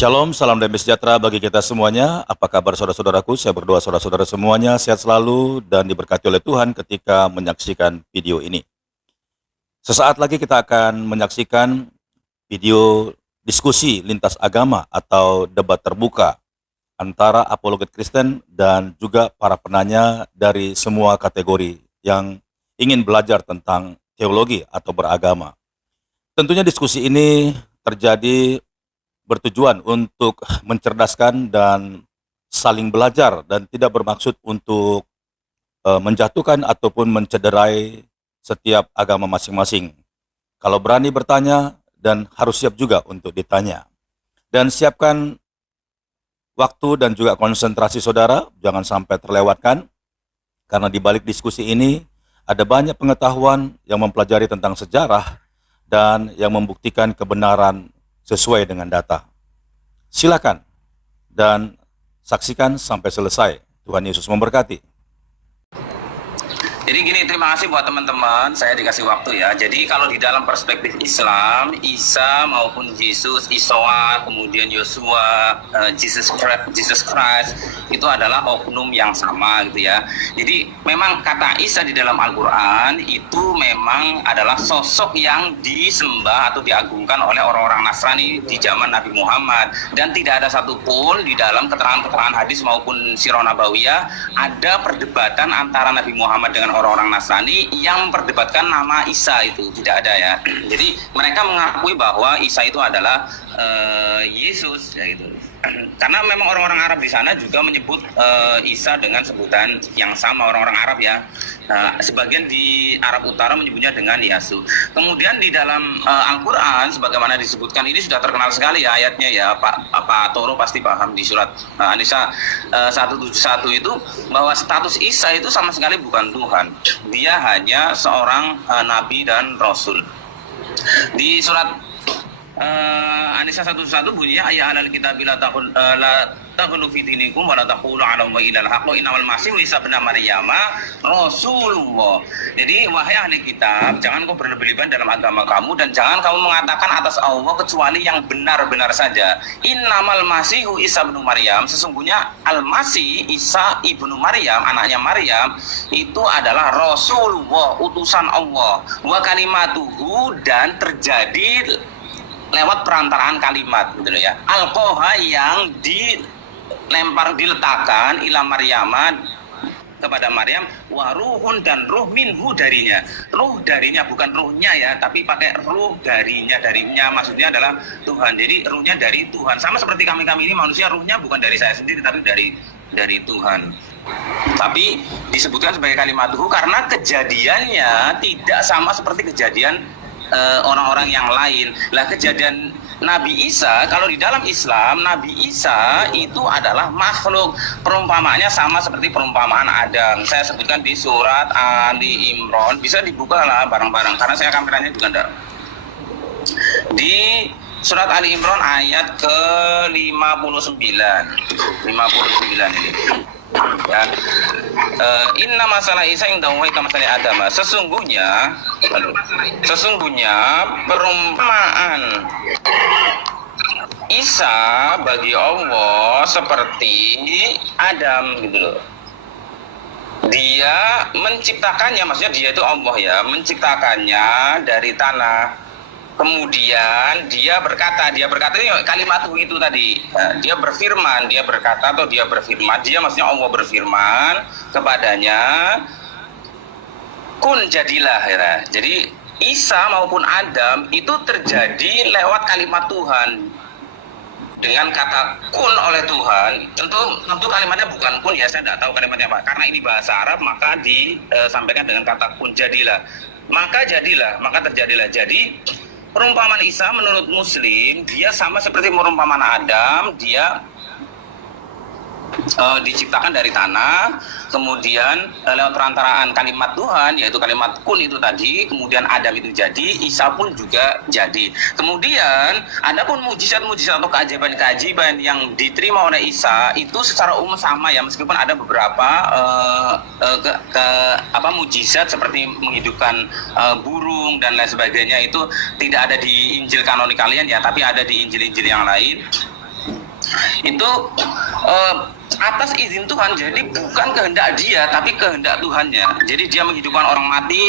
Shalom, salam damai sejahtera bagi kita semuanya. Apa kabar saudara-saudaraku? Saya berdoa saudara-saudara semuanya sehat selalu dan diberkati oleh Tuhan ketika menyaksikan video ini. Sesaat lagi kita akan menyaksikan video diskusi lintas agama atau debat terbuka antara apologet Kristen dan juga para penanya dari semua kategori yang ingin belajar tentang teologi atau beragama. Tentunya diskusi ini terjadi bertujuan untuk mencerdaskan dan saling belajar dan tidak bermaksud untuk menjatuhkan ataupun mencederai setiap agama masing-masing. Kalau berani bertanya dan harus siap juga untuk ditanya. Dan siapkan waktu dan juga konsentrasi saudara, jangan sampai terlewatkan, karena di balik diskusi ini ada banyak pengetahuan yang mempelajari tentang sejarah dan yang membuktikan kebenaran sesuai dengan data. Silakan dan saksikan sampai selesai. Tuhan Yesus memberkati. Jadi gini, terima kasih buat teman-teman, saya dikasih waktu ya. Jadi kalau di dalam perspektif Islam, Isa maupun Yesus, Isoa, kemudian Yosua, Jesus Christ, itu adalah oknum yang sama gitu ya. Jadi memang kata Isa di dalam Al-Quran itu memang adalah sosok yang disembah atau diagungkan oleh orang-orang Nasrani di zaman Nabi Muhammad. Dan tidak ada satupun di dalam keterangan-keterangan hadis maupun Sirah Nabawiyah ada perdebatan antara Nabi Muhammad dengan orang-orang Nasrani yang memperdebatkan nama Isa, itu tidak ada ya. Jadi mereka mengakui bahwa Isa itu adalah Yesus ya gitu. Karena memang orang-orang Arab di sana juga menyebut Isa dengan sebutan yang sama, orang-orang Arab ya. Sebagian di Arab Utara menyebutnya dengan Yasu. Kemudian di dalam Al-Quran sebagaimana disebutkan, ini sudah terkenal sekali ya ayatnya ya, Pak Toro pasti paham di surat An-Nisa 171 itu, bahwa status Isa itu sama sekali bukan Tuhan. Dia hanya seorang nabi dan rasul. Di surat An-Nisa 1:1 bunyinya ya ahlal kitab la taghlu fi dinikum wa la taqulu 'ala Allahi illa al-haqq innamal masihu Isa ibn Maryam rasulullah. Jadi wahai ahli kitab, jangan kau berlebih-lebihan dalam agama kamu dan jangan kamu mengatakan atas Allah kecuali yang benar-benar saja. Innamal masihu Isa ibn Maryam, sesungguhnya Al-Masih Isa ibnu Maryam, anaknya Maryam, itu adalah rasulullah, utusan Allah, wa kalimatuhu, dan terjadi lewat perantaraan kalimat gitu loh ya. Al-Qoha yang diletakkan ila Maryama, kepada Maryam, wa ruhun, dan ruh minhu, darinya. Ruh darinya, bukan ruhnya ya, tapi pakai ruh darinya maksudnya adalah Tuhan. Jadi ruhnya dari Tuhan. Sama seperti kami ini manusia, ruhnya bukan dari saya sendiri tapi dari Tuhan. Tapi disebutkan sebagai kalimat ruh karena kejadiannya tidak sama seperti kejadian orang-orang yang lain. Lah kejadian Nabi Isa, kalau di dalam Islam Nabi Isa itu adalah makhluk, perumpamaannya sama seperti perumpamaan Adam. Saya sebutkan di surat Ali Imran, bisa dibuka lah bareng-bareng karena saya kameranya juga enggak. Di surat Ali Imran ayat ke-59 ini ya. Inna masalah Isa indahu wa masalah Adam. Sesungguhnya perumpamaan Isa bagi Allah seperti Adam gitu loh. Dia menciptakannya, maksudnya dia itu Allah ya, menciptakannya dari tanah. Kemudian dia berkata ini kalimat itu tadi, dia berfirman, dia berkata atau dia berfirman, dia maksudnya Allah berfirman kepadanya, kun jadilah ya. Jadi Isa maupun Adam itu terjadi lewat kalimat Tuhan, dengan kata kun oleh Tuhan. Tentu kalimatnya bukan kun ya, saya tidak tahu kalimatnya apa, karena ini bahasa Arab maka disampaikan dengan kata kun jadilah, maka terjadilah. Jadi perumpamaan Isa menurut Muslim dia sama seperti perumpamaan Adam. Dia diciptakan dari tanah, kemudian lewat perantaraan kalimat Tuhan, yaitu kalimat kun itu tadi, kemudian Adam itu jadi, Isa pun juga jadi. Kemudian adapun mujizat-mujizat atau keajaiban-keajaiban yang diterima oleh Isa itu secara umum sama ya, meskipun ada beberapa mujizat seperti menghidupkan burung dan lain sebagainya, itu tidak ada di Injil kanonik kalian ya, tapi ada di Injil-Injil yang lain. itu atas izin Tuhan. Jadi bukan kehendak dia, tapi kehendak Tuhannya. Jadi dia menghidupkan orang mati.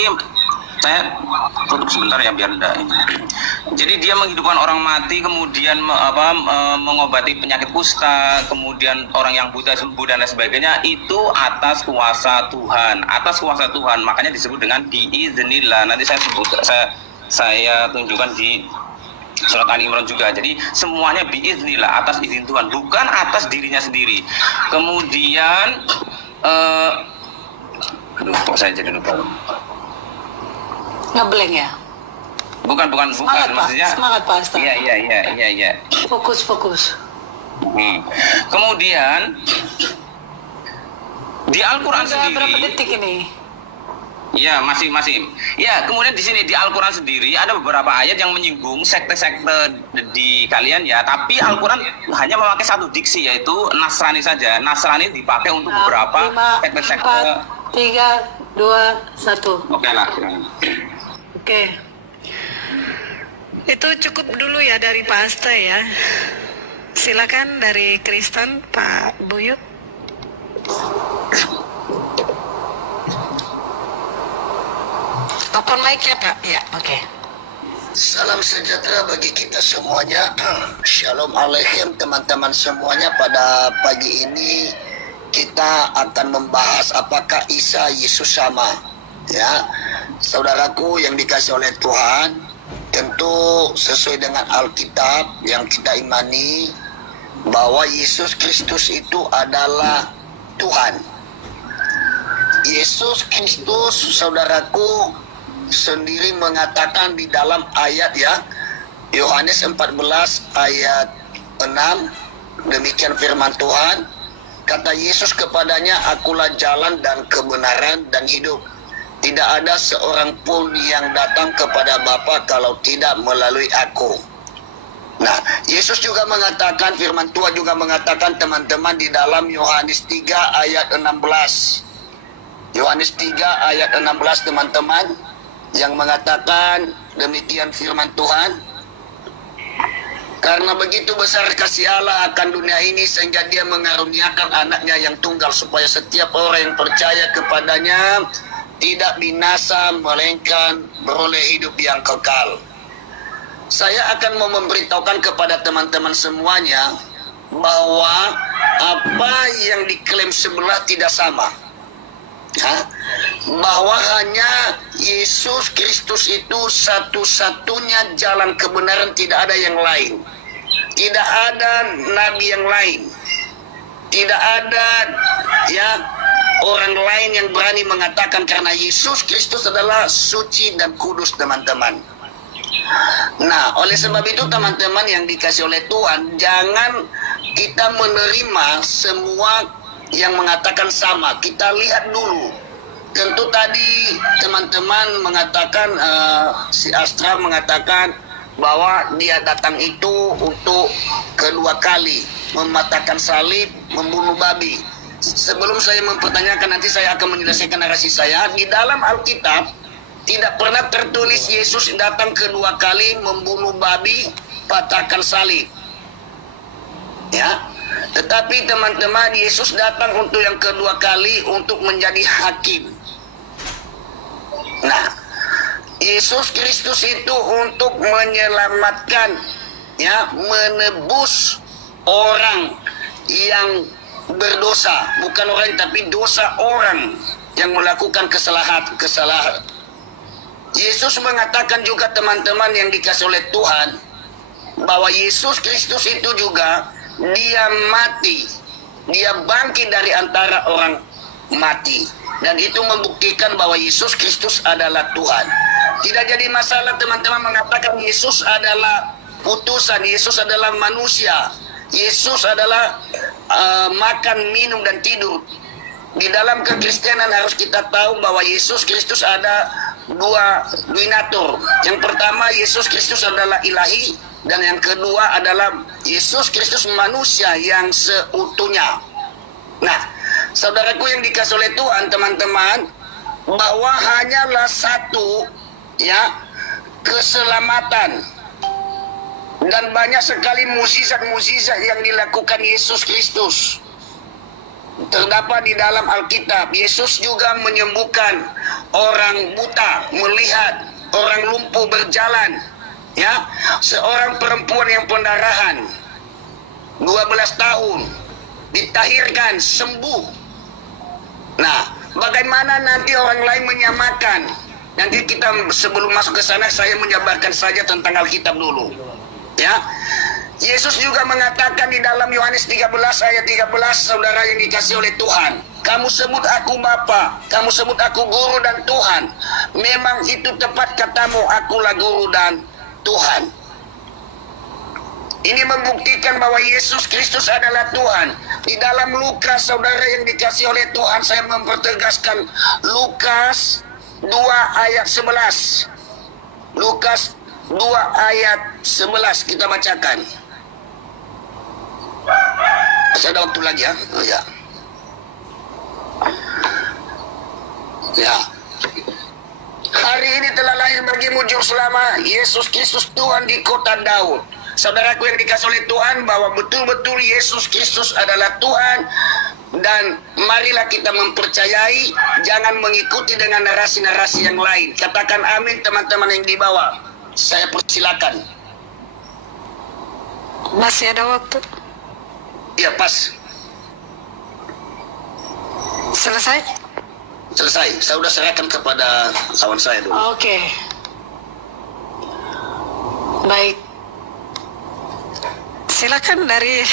Saya tutup sebentar ya biar enggak ini. Jadi dia menghidupkan orang mati, kemudian mengobati penyakit kusta, kemudian orang yang buta sembuh dan lain sebagainya, itu atas kuasa Tuhan, atas kuasa Tuhan. Makanya disebut dengan biiznillah. Nanti saya tunjukkan di surat Ali Imran juga. Jadi semuanya biiznillah, atas izin Tuhan, bukan atas dirinya sendiri. Kemudian kok saya jadi lupa. Ngeblank ya? Bukan, Semangat, Pak. maksudnya. Semangat, Pak Asta. Iya. Fokus. Kemudian di Al-Quran Udah sendiri. berapa detik ini? Ya, masih. Ya, kemudian di sini di Al-Quran sendiri ada beberapa ayat yang menyinggung sekte-sekte di kalian ya, tapi Al-Quran hanya memakai satu diksi, yaitu Nasrani saja. Nasrani dipakai untuk beberapa 5, sekte-sekte. 4, 3, 2, 1. Oke lah. Oke. Itu cukup dulu ya dari Pak Asta ya. Silakan dari Kristen, Pak Buyut. Open mic ya Pak? Ya, oke. Salam sejahtera bagi kita semuanya. Shalom alaikum teman-teman semuanya. Pada pagi ini kita akan membahas apakah Isa Yesus sama. Ya, saudaraku yang dikasih oleh Tuhan, tentu sesuai dengan Alkitab yang kita imani bahwa Yesus Kristus itu adalah Tuhan. Yesus Kristus, saudaraku, sendiri mengatakan di dalam ayat ya, Yohanes 14 ayat 6, demikian firman Tuhan, kata Yesus kepadanya, akulah jalan dan kebenaran dan hidup. Tidak ada seorang pun yang datang kepada Bapa kalau tidak melalui aku. Nah, Yesus juga mengatakan, firman Tuhan juga mengatakan teman-teman di dalam Yohanes 3 ayat 16. Yohanes 3 ayat 16 teman-teman, yang mengatakan demikian firman Tuhan, karena begitu besar kasih Allah akan dunia ini sehingga dia mengaruniakan anaknya yang tunggal supaya setiap orang yang percaya kepadanya tidak binasa melainkan beroleh hidup yang kekal. Saya akan mau memberitahukan kepada teman-teman semuanya bahwa apa yang diklaim sebelah tidak sama. Bahwa hanya Yesus Kristus itu satu-satunya jalan kebenaran, tidak ada yang lain. Tidak ada nabi yang lain. Tidak ada orang lain yang berani mengatakan, karena Yesus Kristus adalah suci dan kudus teman-teman. Nah, oleh sebab itu teman-teman yang dikasih oleh Tuhan, jangan kita menerima semua yang mengatakan sama. Kita lihat dulu. Tentu tadi teman-teman mengatakan, si Astra mengatakan bahwa dia datang itu untuk kedua kali, mematahkan salib, membunuh babi. Sebelum saya mempertanyakan, nanti saya akan menyelesaikan narasi saya. Di dalam Alkitab tidak pernah tertulis Yesus datang kedua kali, membunuh babi, patahkan salib. Ya, tetapi teman-teman, Yesus datang untuk yang kedua kali untuk menjadi hakim. Nah, Yesus Kristus itu untuk menyelamatkan, menebus orang yang berdosa, bukan orang tapi dosa orang yang melakukan kesalahan. Yesus mengatakan juga teman-teman yang dikasih oleh Tuhan bahwa Yesus Kristus itu juga dia mati, dia bangkit dari antara orang mati, dan itu membuktikan bahwa Yesus Kristus adalah Tuhan. Tidak jadi masalah teman-teman mengatakan Yesus adalah putusan, Yesus adalah manusia, Yesus adalah makan, minum, dan tidur. Di dalam kekristenan harus kita tahu bahwa Yesus Kristus ada dua natur. Yang pertama, Yesus Kristus adalah ilahi, dan yang kedua adalah Yesus Kristus manusia yang seutuhnya. Nah, saudaraku yang dikasih oleh Tuhan, teman-teman, bahwa hanyalah satu keselamatan. Dan banyak sekali mukjizat-mukjizat yang dilakukan Yesus Kristus. Terdapat di dalam Alkitab. Yesus juga menyembuhkan orang buta melihat, orang lumpuh berjalan, ya, seorang perempuan yang pendarahan 12 tahun ditahirkan sembuh. Nah, bagaimana nanti orang lain menyamakan? Nanti kita sebelum masuk ke sana saya menjabarkan saja tentang Alkitab dulu. Ya. Yesus juga mengatakan di dalam Yohanes 13 ayat 13, saudara yang dikasihi oleh Tuhan, kamu sebut aku Bapa, kamu sebut aku Guru dan Tuhan. Memang itu tepat katamu, akulah Guru dan Tuhan. Ini membuktikan bahwa Yesus Kristus adalah Tuhan. Di dalam Lukas, saudara yang dikasihi oleh Tuhan, saya mempertegaskan Lukas 2 ayat 11. Lukas 2 ayat 11 kita bacakan. Masih ada waktu lagi ya? Oh, ya. Ya. Hari ini telah lahir bagimu juru selamat, Yesus Kristus Tuhan di kota Daud. Saudaraku yang dikasihi oleh Tuhan, bahwa betul-betul Yesus Kristus adalah Tuhan. Dan marilah kita mempercayai, jangan mengikuti dengan narasi-narasi yang lain. Katakan amin teman-teman yang di bawah. Saya persilakan. Masih ada waktu? Ya, pas. Selesai? Selesai. Saya sudah serahkan kepada kawan saya dulu. Oke. Baik. Silakan dari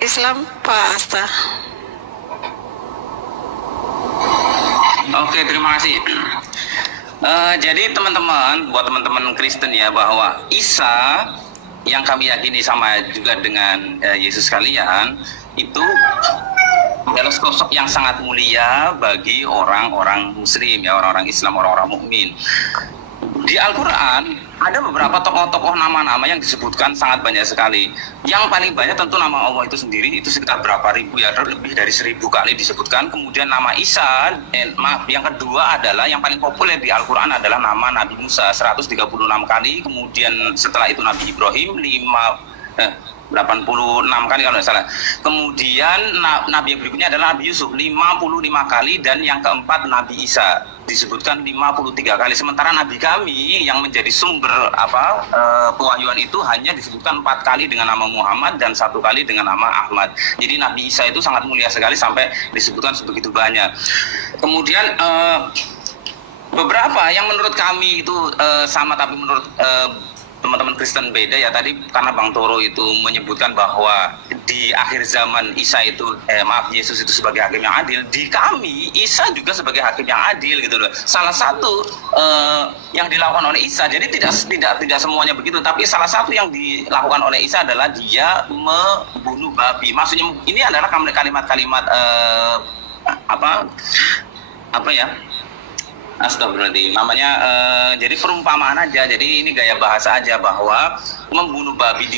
Islam, Pak Asta. Oke, terima kasih. Jadi teman-teman, buat teman-teman Kristen ya, bahwa Isa yang kami yakini sama juga dengan Yesus kalian itu adalah sosok yang sangat mulia bagi orang-orang Muslim ya, orang-orang Islam, orang-orang mukmin. Di Al-Quran ada beberapa tokoh-tokoh nama-nama yang disebutkan sangat banyak sekali. Yang paling banyak tentu nama Allah itu sendiri, itu sekitar berapa ribu ya, lebih dari 1000 kali disebutkan. Kemudian nama Isa, yang kedua adalah yang paling populer di Al-Quran adalah nama Nabi Musa 136 kali. Kemudian setelah itu Nabi Ibrahim 86 kali kalau tidak salah. Kemudian Nabi yang berikutnya adalah Nabi Yusuf 55 kali, dan yang keempat Nabi Isa disebutkan 53 kali. Sementara Nabi kami yang menjadi sumber pewahyuan itu hanya disebutkan 4 kali dengan nama Muhammad dan 1 kali dengan nama Ahmad. Jadi Nabi Isa itu sangat mulia sekali sampai disebutkan sebegitu banyak. Kemudian beberapa yang menurut kami itu sama, tapi menurut teman-teman Kristen beda ya. Tadi karena Bang Toro itu menyebutkan bahwa di akhir zaman Isa itu Yesus itu sebagai hakim yang adil. Di kami Isa juga sebagai hakim yang adil gitu loh. Salah satu yang dilakukan oleh Isa, jadi tidak semuanya begitu, tapi salah satu yang dilakukan oleh Isa adalah dia membunuh babi. Maksudnya ini adalah kalimat-kalimat apa ya? Astagfirullahaladzim, namanya jadi perumpamaan aja, jadi ini gaya bahasa aja, bahwa membunuh babi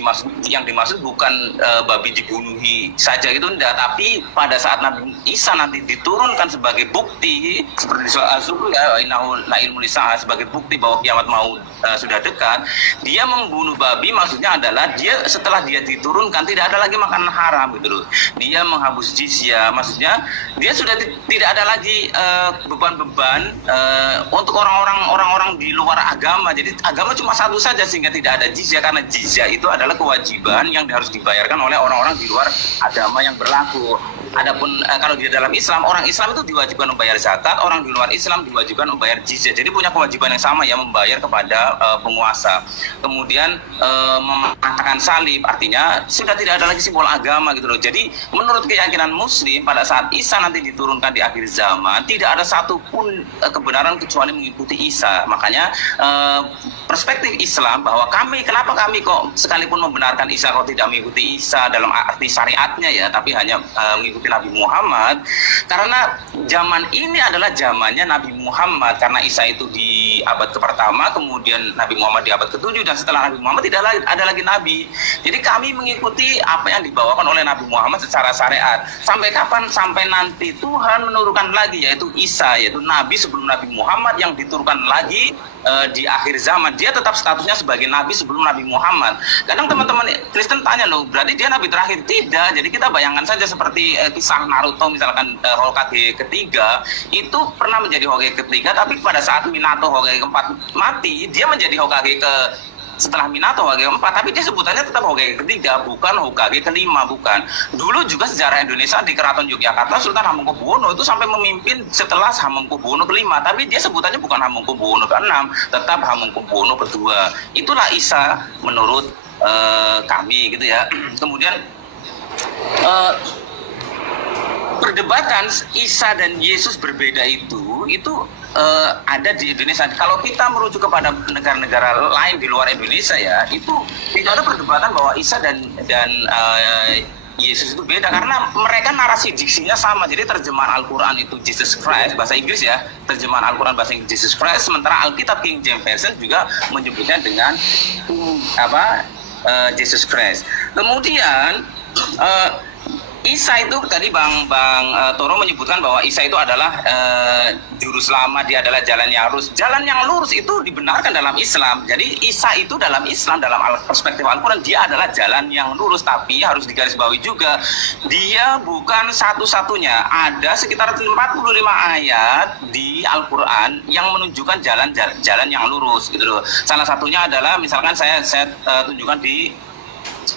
yang dimaksud bukan babi dibunuhi saja gitu, enggak, tapi pada saat Nabi Isa nanti diturunkan sebagai bukti seperti di surah Az-Zukhruf ya, innahu la ilmu lisa'a, sebagai bukti bahwa kiamat mau sudah dekat. Dia membunuh babi maksudnya adalah dia setelah dia diturunkan tidak ada lagi makanan haram gitu loh. Dia menghapus jizyah, maksudnya dia sudah tidak ada lagi beban-beban untuk orang-orang di luar agama. Jadi agama cuma satu saja sehingga tidak ada jizyah, karena jizyah itu adalah kewajiban yang harus dibayarkan oleh orang-orang di luar agama yang berlaku. Adapun kalau di dalam Islam, orang Islam itu diwajibkan membayar zakat, orang di luar Islam diwajibkan membayar jizyah. Jadi punya kewajiban yang sama ya, membayar kepada penguasa. Kemudian mematahkan salib, artinya sudah tidak ada lagi simbol agama gitu loh. Jadi menurut keyakinan Muslim, pada saat Isa nanti diturunkan di akhir zaman, tidak ada satupun kebenaran kecuali mengikuti Isa. Makanya perspektif Islam bahwa kenapa kami kok sekalipun membenarkan Isa kok tidak mengikuti Isa dalam arti syariatnya ya, tapi hanya mengikuti Nabi Muhammad, karena zaman ini adalah zamannya Nabi Muhammad, karena Isa itu di abad ke-pertama, kemudian Nabi Muhammad di abad ke-7, dan setelah Nabi Muhammad tidak ada lagi Nabi. Jadi kami mengikuti apa yang dibawakan oleh Nabi Muhammad secara syariat. Sampai kapan? Sampai nanti Tuhan menurunkan lagi, yaitu Isa, yaitu Nabi sebelum Nabi Muhammad yang diturunkan lagi di akhir zaman, dia tetap statusnya sebagai nabi sebelum Nabi Muhammad. Kadang teman-teman Kristen tanya loh, berarti dia nabi terakhir? Tidak. Jadi kita bayangkan saja seperti kisah Naruto misalkan, Hokage ketiga itu pernah menjadi Hokage ketiga, tapi pada saat Minato Hokage keempat mati, dia menjadi Hokage setelah Minato Hokage keempat, tapi dia sebutannya tetap Hokage ketiga, bukan Hokage kelima, bukan. Dulu juga sejarah Indonesia di Keraton Yogyakarta, Sultan Hamengkubuwono itu sampai memimpin setelah Hamengkubuwono kelima, tapi dia sebutannya bukan Hamengkubuwono keenam, tetap Hamengkubuwono kedua. Itulah Isa menurut kami gitu ya. Kemudian perdebatan Isa dan Yesus berbeda itu ada di Indonesia. Kalau kita merujuk kepada negara-negara lain di luar Indonesia ya, itu tidak ada perdebatan bahwa Isa dan Yesus itu beda, karena mereka narasi diksinya sama. Jadi terjemahan Al-Quran itu Jesus Christ, bahasa Inggris ya, terjemahan Al-Quran bahasa Inggris Jesus Christ, sementara Alkitab King James Version juga menyebutnya dengan Jesus Christ. Kemudian Isa itu tadi Bang Toro menyebutkan bahwa Isa itu adalah juru selamat, dia adalah jalan yang lurus. Jalan yang lurus itu dibenarkan dalam Islam. Jadi Isa itu dalam Islam, dalam perspektif Al-Quran, dia adalah jalan yang lurus. Tapi harus digarisbawahi juga, dia bukan satu-satunya. Ada sekitar 45 ayat di Al-Quran yang menunjukkan jalan yang lurus gitu loh. Salah satunya adalah misalkan saya tunjukkan di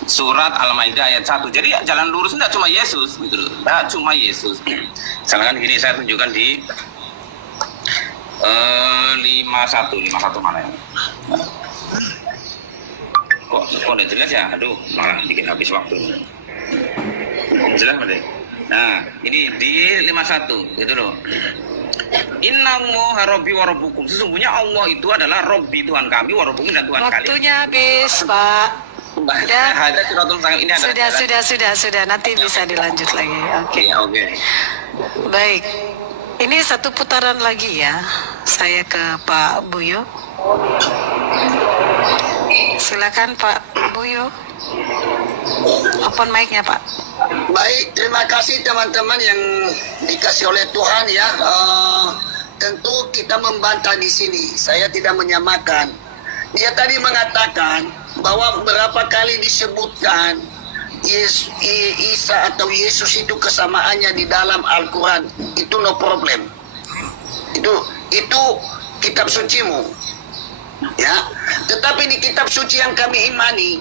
surat Al-Maidah ayat 1. Jadi jalan lurus tidak cuma Yesus gitu loh. Tidak cuma Yesus. Misalkan gini, saya tunjukkan di 51 mana ini? Kok tidak jelas ya? Aduh, malah bikin habis waktu. Jelas mana? Nah, ini di 51 gitu loh. Innallaha rabbi wa rabbukum. Sesungguhnya Allah itu adalah Robbi, Tuhan kami, wa rabbukum, dan Tuhan kalian. Waktunya habis, Pak. Sudah. Nanti bisa dilanjut lagi. Oke. Baik. Ini satu putaran lagi ya. Saya ke Pak Buyo. Silakan Pak Buyo. Open mic-nya Pak. Baik, terima kasih teman-teman yang dikasih oleh Tuhan ya. Tentu kita membantah di sini. Saya tidak menyamakan. Dia tadi mengatakan bahwa berapa kali disebutkan Isa atau Yesus itu kesamaannya di dalam Al-Quran. Itu no problem. Itu kitab sucimu. Ya. Tetapi di kitab suci yang kami imani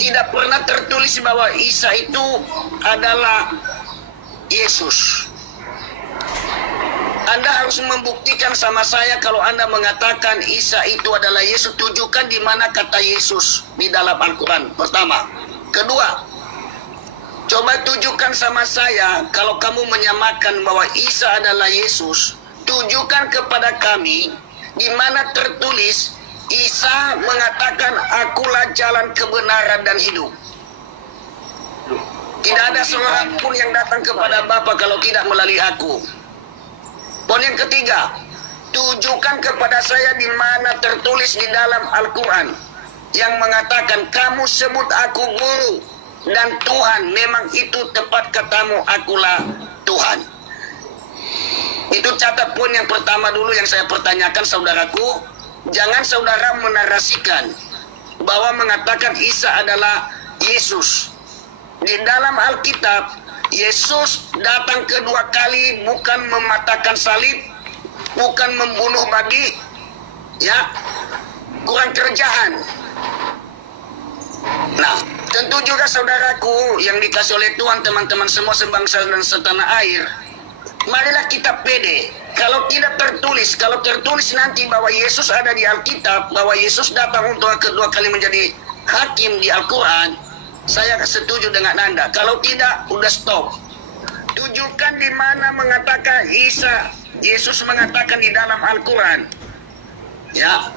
tidak pernah tertulis bahwa Isa itu adalah Yesus. Anda harus membuktikan sama saya kalau Anda mengatakan Isa itu adalah Yesus. Tunjukkan di mana kata Yesus di dalam Al-Quran. Pertama. Kedua, coba tunjukkan sama saya kalau kamu menyamakan bahwa Isa adalah Yesus. Tunjukkan kepada kami di mana tertulis Isa mengatakan akulah jalan kebenaran dan hidup. Tidak ada seorang pun yang datang kepada Bapa kalau tidak melalui aku. Poin yang ketiga, tunjukkan kepada saya di mana tertulis di dalam Al-Quran yang mengatakan kamu sebut aku guru dan Tuhan, memang itu tepat katamu, akulah Tuhan. Itu catat poin yang pertama dulu yang saya pertanyakan saudaraku. Jangan saudara menarasikan bahwa mengatakan Isa adalah Yesus. Di dalam Alkitab Yesus datang kedua kali bukan mematahkan salib, bukan membunuh babi, ya, kurang kerjaan. Nah, tentu juga saudaraku yang dikasih oleh Tuhan, teman-teman semua sebangsa dan setanah air, marilah kita pede. Kalau tidak tertulis, kalau tertulis nanti bahwa Yesus ada di Alkitab, bahwa Yesus datang untuk kedua kali menjadi hakim di Al-Quran, saya setuju dengan Anda. Kalau tidak, udah stop. Tunjukkan di mana mengatakan Isa, Yesus mengatakan di dalam Al-Quran. Ya.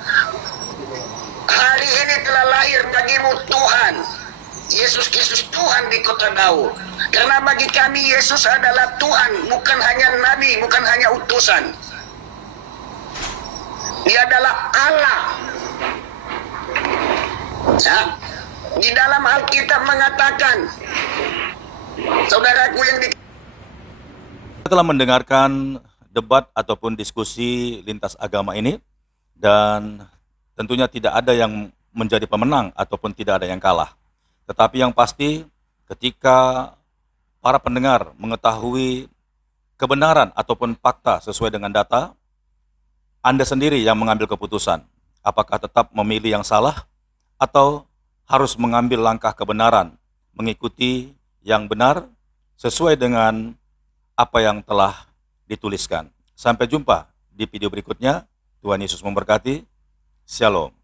Hari ini telah lahir bagimu Tuhan. Yesus Kristus Tuhan di kota Daud. Karena bagi kami Yesus adalah Tuhan, bukan hanya nabi, bukan hanya utusan. Dia adalah Allah. Ya. Di dalam Alkitab mengatakan, saudaraku yang Kita telah mendengarkan debat ataupun diskusi lintas agama ini. dan tentunya tidak ada yang menjadi pemenang ataupun tidak ada yang kalah. Tetapi yang pasti ketika para pendengar mengetahui kebenaran ataupun fakta sesuai dengan data, Anda sendiri yang mengambil keputusan. Apakah tetap memilih yang salah atau harus mengambil langkah kebenaran, mengikuti yang benar sesuai dengan apa yang telah dituliskan. Sampai jumpa di video berikutnya. Tuhan Yesus memberkati. Shalom.